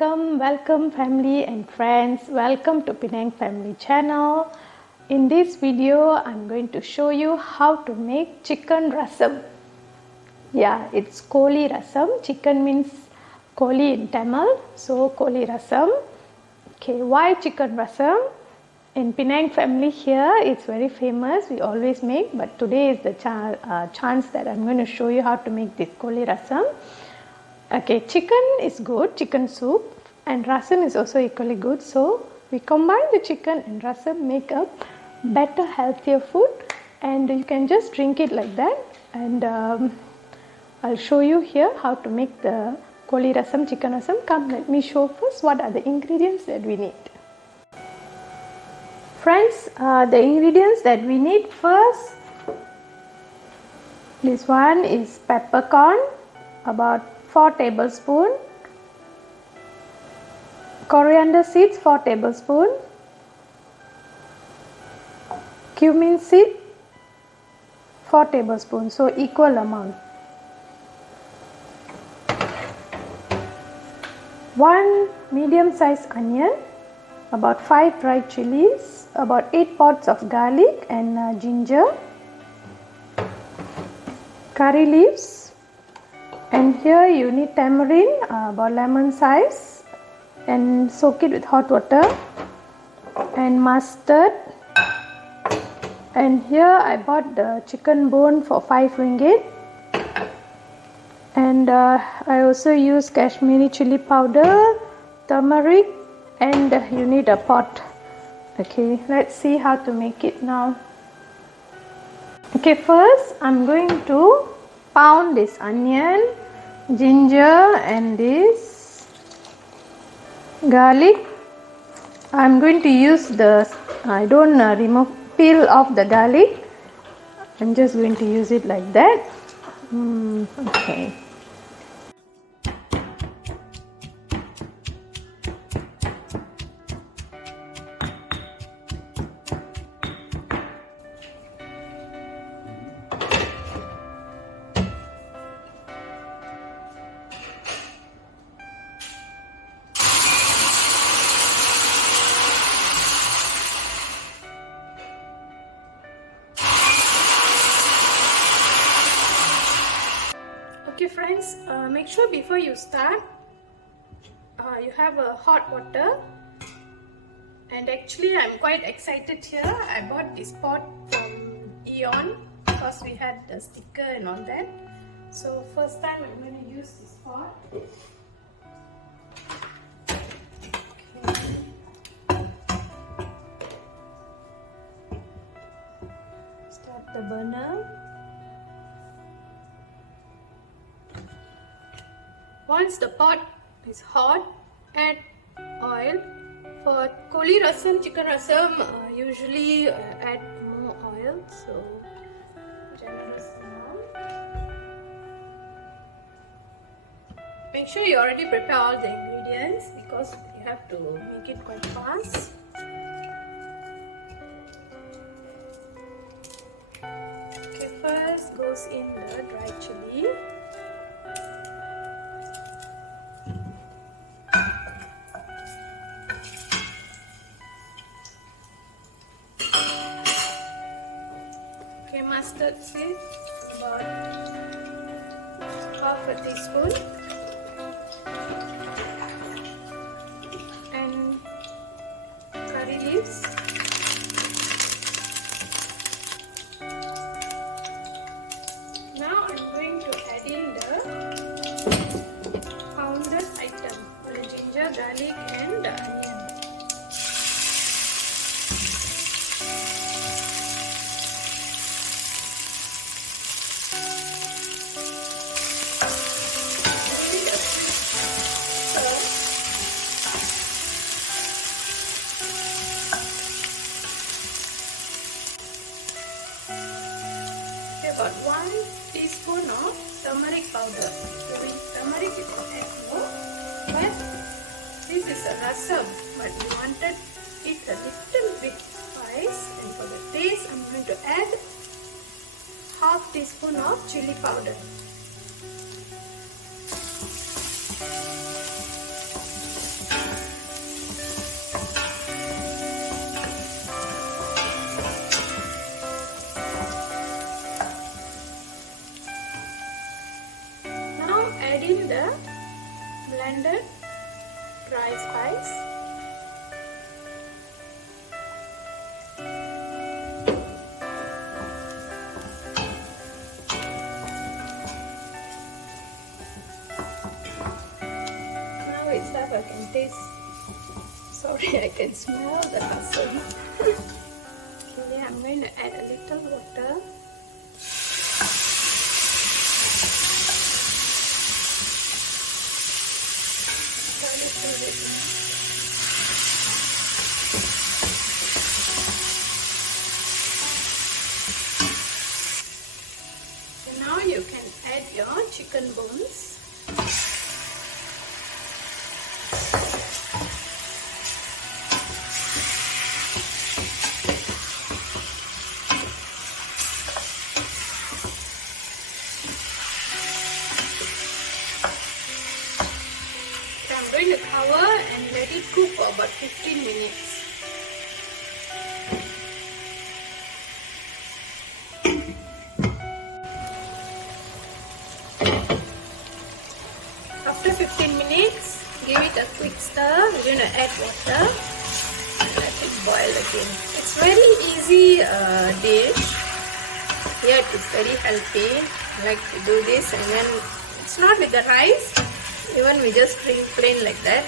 Welcome family and friends. Welcome to Penang Family Channel. In this video, I'm going to show you how to make chicken rasam. Yeah, it's Koli rasam. Chicken means Koli in Tamil. So Koli rasam. Okay, why chicken rasam? In Penang family here, it's very famous. We always make, but today is the chance that I'm going to show you how to make this Koli rasam. Okay, chicken is good, chicken soup, and rasam is also equally good. So we combine the chicken and rasam, make a better, healthier food, and you can just drink it like that. And I'll show you here how to make the Koli rasam, chicken rasam. Come, let me show first what are the ingredients that we need. Friends, the ingredients that we need first, this one is peppercorn, about 4 tablespoons, coriander seeds 4 tablespoons, cumin seed 4 tablespoons, so equal amount. 1 medium sized onion, about 5 dried chilies, about 8 pods of garlic and ginger, curry leaves. And here you need tamarind, about lemon size, and soak it with hot water, and mustard. And here I bought the chicken bone for 5 ringgit, and I also use Kashmiri chili powder, turmeric, and you need a pot. Okay, let's see how to make it now. Okay, first I'm going to pound this onion, ginger, and this garlic. I'm going to use I don't peel off the garlic. I'm just going to use it like that. Okay. Okay friends, make sure before you start you have a hot water, and actually I'm quite excited here. I bought this pot from Eon because we had the sticker and all that. So first time I'm going to use this pot. Okay. Start the burner. Once the pot is hot, add oil. For Koli rasam, chicken rasam, usually add more oil, so generous amount. Make sure you already prepare all the ingredients because you have to make it quite fast. Okay, first goes in the dried chili. Mustard seed, about half a teaspoon, and curry leaves, now I'm going to add in the pounded item, the ginger, garlic and the onion. About 1 teaspoon of turmeric powder. Turmeric is not add more, but this is a rasam, but we wanted it a little bit spice, and for the taste I'm going to add half teaspoon of chili powder. dry spice. Now it's up, I can taste. Sorry, I can smell the rasam. Okay, I'm going to add a little water. So now you can add your chicken bones. I'm going to cover and let it cook for about 15 minutes. After 15 minutes, give it a quick stir. We're going to add water and let it boil again. It's very easy dish, yet it's very healthy. I like to do this, and then it's not with the rice. Even we just drink plain like that.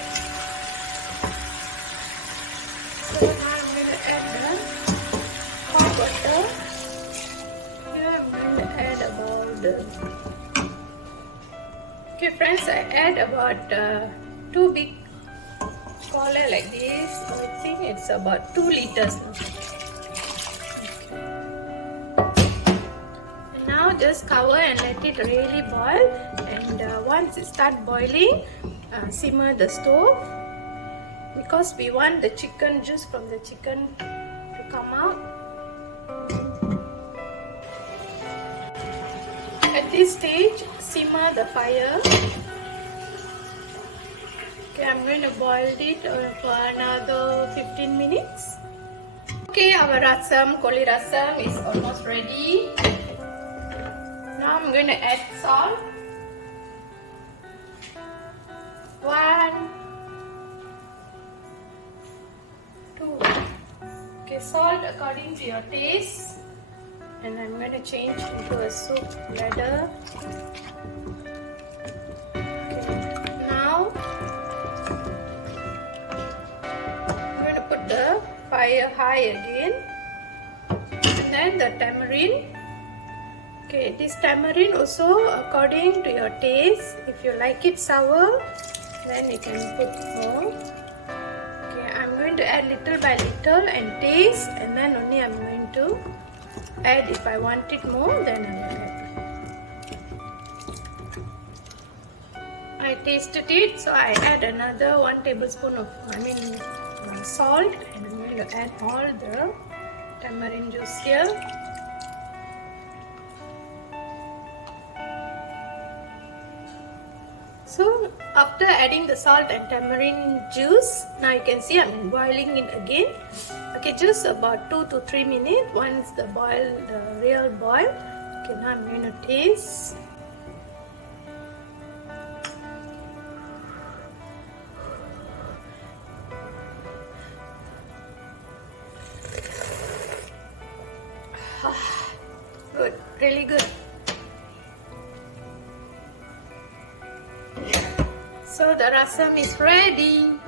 So now I'm going to add the hot water. Here I'm going to add about okay friends, I add about 2 big collar like this. I think it's about 2 liters now. Now just cover and let it really boil, and once it starts boiling, simmer the stove, because we want the chicken juice from the chicken to come out. At this stage, simmer the fire. Okay, I'm going to boil it for another 15 minutes. Okay, our rasam, Koli rasam is almost ready. Now I'm going to add salt. 1, 2. Okay, salt according to your taste. And I'm going to change into a soup ladder. Okay, now I'm going to put the fire high again. And then the tamarind. Okay, this tamarind also according to your taste. If you like it sour, then you can put more. Okay, I'm going to add little by little and taste, and then only I'm going to add. If I want it more, then I'm going to add. I tasted it, so I add another 1 tablespoon of salt, and I'm going to add all the tamarind juice here. So after adding the salt and tamarind juice, now you can see I'm boiling it again. Okay, just about 2 to 3 minutes. Once the real boil. Okay, now I'm going to taste. Good, really good. So the rasam is ready.